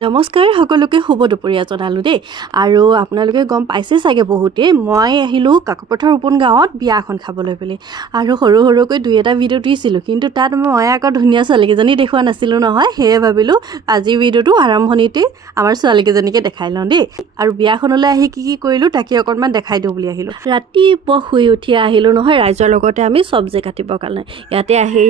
নমস্কাৰ সকলোকে শুভ দুপৰীয়া জনালো দেই আৰু আপোনালোকে গম পাইছে চাগে বহুতে মই আহিলো কাকপথাৰ উপন গাঁৱত বিয়া এখন খাবলৈ বুলি আৰু সৰু সৰুকৈ দুই এটা ভিডিও দিছিলো কিন্তু তাত মই আকৌ ধুনীয়া ছোৱালীকেজনী দেখুৱা নাছিলো নহয় হেয়ে ভাবিলো আজি ভিডিওটো আৰম্ভণিতে আমাৰ ছোৱালীকেজনীকে দেখাই লওঁ দেই আৰু বিয়াখনলৈ আহি কি কৰিলো তাকে অকণমান দেখাই দিওঁ বুলি আহিলো ৰাতিপুৱা শুই উঠি আহিলো নহয় ৰাইজৰ লগতে আমি চব্জি কাটিবৰ কাৰণে ইয়াতে আহি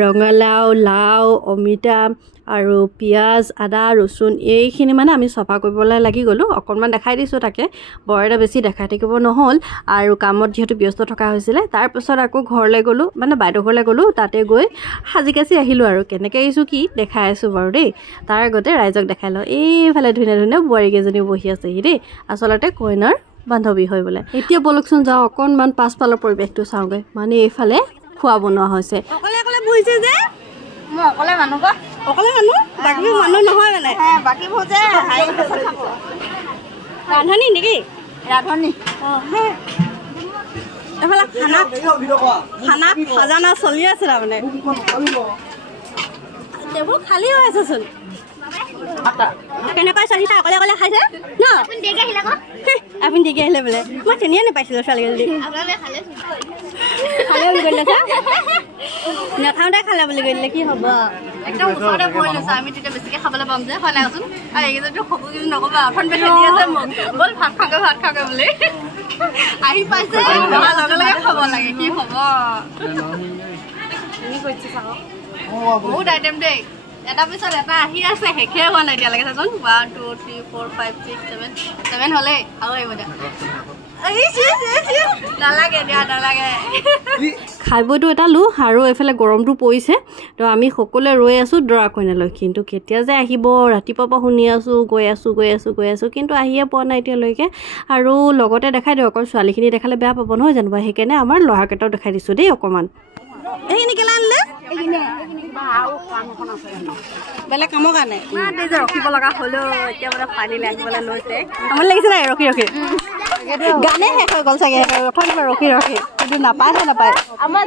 ৰঙালাও লাও অমিতা আৰু পিয়াজ আদা ৰসুন এইখিনি মানে আমি সফা কৰিবলৈ লাগি গলো অকণমান দেখাই দিছো তাকে বৰ এটা বেছি দেখাই থাকিব নহল আৰু কামত যেহেতু ব্যস্ত থকা হৈছিলে তাৰ পিছত আকৌ ঘৰলৈ গলো মানে বাইদেউ ঘৰলৈ গলো তাতে গৈ হাজিকাছি আহিলো আৰু কেনেকৈ আহিছো কি দেখাই আছো বাৰু দেই তাৰ আগতে ৰাইজক দেখাই লওঁ এইফালে ধুনীয়া ধুনীয়া বোৱাৰীকেইজনী বহি আছেহি দেই আচলতে কইনাৰ বান্ধৱী হৈ বোলে এতিয়া বলকচোন যাওঁ অকণমান পাছফালৰ পৰিৱেশটো চাওঁগৈ মানে এইফালে খোৱা বনোৱা হৈছে অকলে অকলে বহিছে যে মই অকলে মানুহ অকলে মানুহ বাকী মানুহ নহয় মানে বাকী ভোজে ৰান্ধনি নেকি ৰান্ধনি এফালে খানা খাজানা চলি আছে তাৰমানে টেবুল খালী হৈ আছেচোন কেনেকৈ চলিছে অকলে অকলে খাইছে ন আপুনি দেৰিকৈ আহিলে বোলে মই চিনিয়ে নাপাইছিলোঁ ছোৱালীকেইজনী খালে বুলি কৰিলে নাখাওঁতে খালে বুলি কৰিলে কি হ'ব একদম ওচৰতে বহি লৈছে আমি তেতিয়া বেছিকৈ খাবলৈ পাম যে হয় নাইচোন আৰু এইকেইজনীতো খবৰ কিছু নক'বা এখন বেলি আছে মোক ব'ল ভাত খাওঁগৈ বুলি আহি পাইছে লগে লগে খাব লাগে কি হ'ব কৈছে চাওক বহুত আইটেম দেই এটা পিছত এটা আহি আছে শেষে হোৱা নাই এতিয়ালৈকে চাচোন 1 2 3 4 5 6 7 হ'লেই আৰু আহিব দিয়া খাই বৈতো এটা লো আৰু এইফালে গৰমটো পৰিছে তো আমি সকলোৱে ৰৈ আছোঁ দৰা কইনালৈ কিন্তু কেতিয়া যে আহিব ৰাতিপুৱাৰ পৰা শুনি আছোঁ গৈ আছোঁ কিন্তু আহিয়ে পোৱা নাই এতিয়ালৈকে আৰু লগতে দেখাই দিওঁ অকল ছোৱালীখিনি দেখালে বেয়া পাব নহয় জানো সেইকাৰণে আমাৰ ল'ৰাকেইটাও দেখাই দিছোঁ দেই অকণমান এইখিনি কেলা আনিলে বেলেগ কামৰ কাৰণে যে ৰখিব লগা হ'লেও এতিয়া মানে পানী লাগিবলৈ লৈছে আমনি লাগিছে নাই ৰখি গানে শেষ হৈ গ'ল চাগে ৰখি কিন্তু নাপায় আমাৰ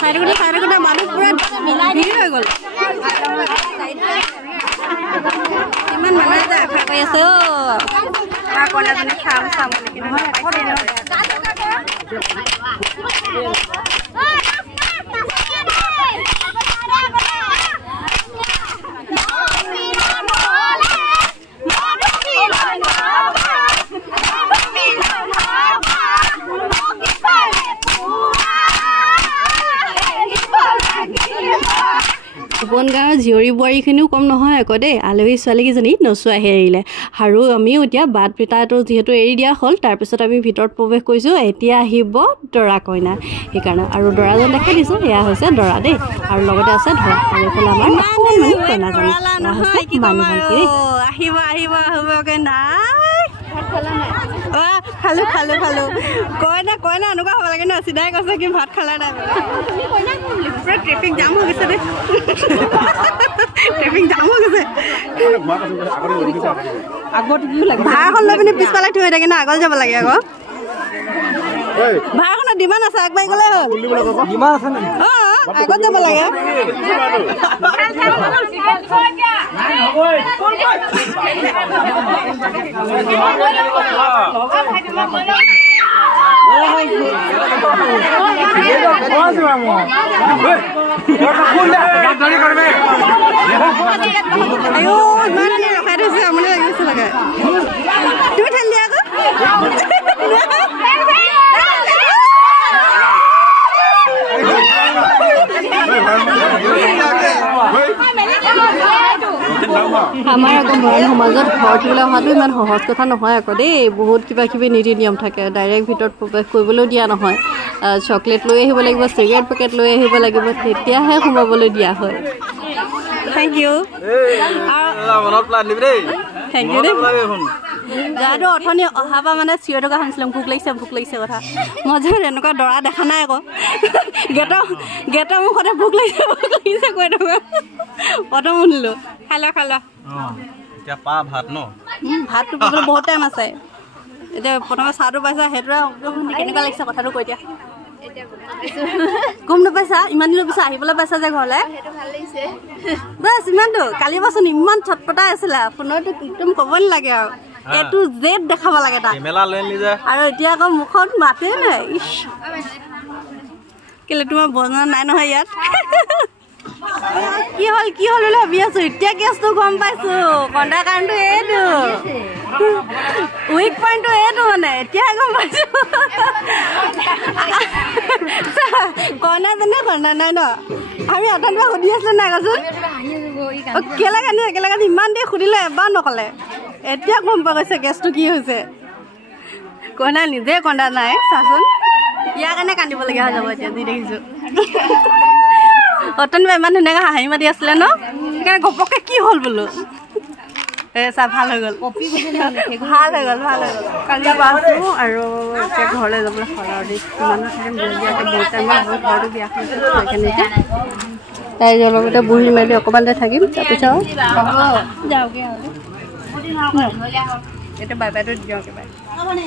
চাইডে মানুহ পুৰা ভিৰ হৈ গ'ল ইমান মানুহে যে আশা কৰি আছে আমাৰ কইনাজনী চাম বুলি কিন্তু উপন গাঁৱৰ জীয়ৰী বোৱাৰীখিনিও কম নহয় আকৌ দেই আলহী ছোৱালীকেইজনী নচুৱাহি আহিলে আৰু আমিও এতিয়া বাট পিতাটো যিহেতু এৰি দিয়া হ'ল তাৰপিছত আমি ভিতৰত প্ৰৱেশ কৰিছোঁ এতিয়া আহিব দৰা কইনা সেইকাৰণে আৰু দৰাজন দেখাই দিছোঁ এয়া হৈছে দৰা দেই আৰু লগতে আছে ধৰা আৰু এইফালে আমাৰ কইনাজনী হৈছে মানুহজনী আহিবগৈ নাই খালো কইনা এনেকুৱা হ'ব লাগে ন চিধাই কৈছে কি ভাত খালা নাই পুৰা ট্ৰেফিক জাম হৈ গৈছে দেই ভাড়াখন লৈ পিনে পিছফালে থৈ থাকে ন আগত যাব লাগে আকৌ ভাড়াখনৰ ডিমাণ্ড আছে আগবাঢ়ি গ'লে হ'ল আগত যাব লাগে ৰখাই থৈছে আমনি লাগিছে লাগে তুমি ঠেলি দিয়া আকৌ আমাৰ আকৌ মৰম সমাজত ঘৰ থবলৈ অহাটো ইমান সহজ কথা নহয় আকৌ দেই বহুত কিবা নীতি নিয়ম থাকে ডাইৰেক্ট ভিতৰত প্ৰৱেশ কৰিবলৈও দিয়া নহয় চকলেট লৈ আহিব লাগিব চিগাৰেট পেকেট লৈ আহিব লাগিব তেতিয়াহে সোমাবলৈ দিয়া হয় থেংক ইউ যাইতো অথনি অহাৰ পৰা মানে চিঞৰ থকা শুনিছিলোঁ ভোক লাগিছে কথা মই যে এনেকুৱা দৰা দেখা নাই আকৌ গেটৰ মুখতে ভোক লাগিছে কৈ থকা প্ৰথম শুনিলোঁ খাই ল ভাতটো পাবলৈ বহুত টাইম আছে এতিয়া প্ৰথমে চাহটো পাইছা সেইটোৱে কেনেকুৱা লাগিছে কথাটো কৈ দিয়া গম নাপাইছা ইমান দিনৰ পিছত আহিবলৈ পাইছা যে ঘৰলৈ বাছ ইমানটো কালি বাচোন ইমান ছটপটাই আছিলা ফোনতো একদম ক'ব নালাগে আৰু এটো জেড দেখাব লাগে তাক আৰু এতিয়া আকৌ মুখত মাতে নাই কেলে তোমাৰ বনা নাই নহয় ইয়াত কি হল বুলি ভাবি আছো এতিয়া কেছটো গম পাইছো কন্দা কাৰণটো এইটো উইক পইণ্টটো এইটো মানে এতিয়া গম পাইছো কণাজনীয়ে কন্দা নাই ন আমি অথনিবা সুধি আছিলো নাই কচোন কেলে কান্দি ইমান দেৰি সুধিলে এবাৰ নকলে এতিয়া গম পোৱা গৈছে কেছটো কি হৈছে কণা নিজে কন্দা নাই চাচোন ইয়াৰ কাৰণে কান্দিবলগীয়া হৈ যাব এতিয়া যি দেখিছো অথনিবা ইমান ধুনীয়াকৈ হাঁহি মাতি আছিলে ন সেইকাৰণে ঘপককৈ কি হ'ল বোলো চা ভাল হৈ গ'ল ভাল হৈ গ'ল কালি পাইছোঁ আৰু এতিয়া ঘৰলৈ যাবলৈ সৰহ দেই মানুহ থাকে বহুত টাইমত বহুত ঘৰটো বিয়া খাইছোঁ সেইকাৰণে এতিয়া তাইৰ লগতে বহি মেলি অকণমান দেৰি থাকিম তাৰপিছত যাওঁগৈ আৰু এতিয়া বাই বাইটো দিয়ক একেবাৰে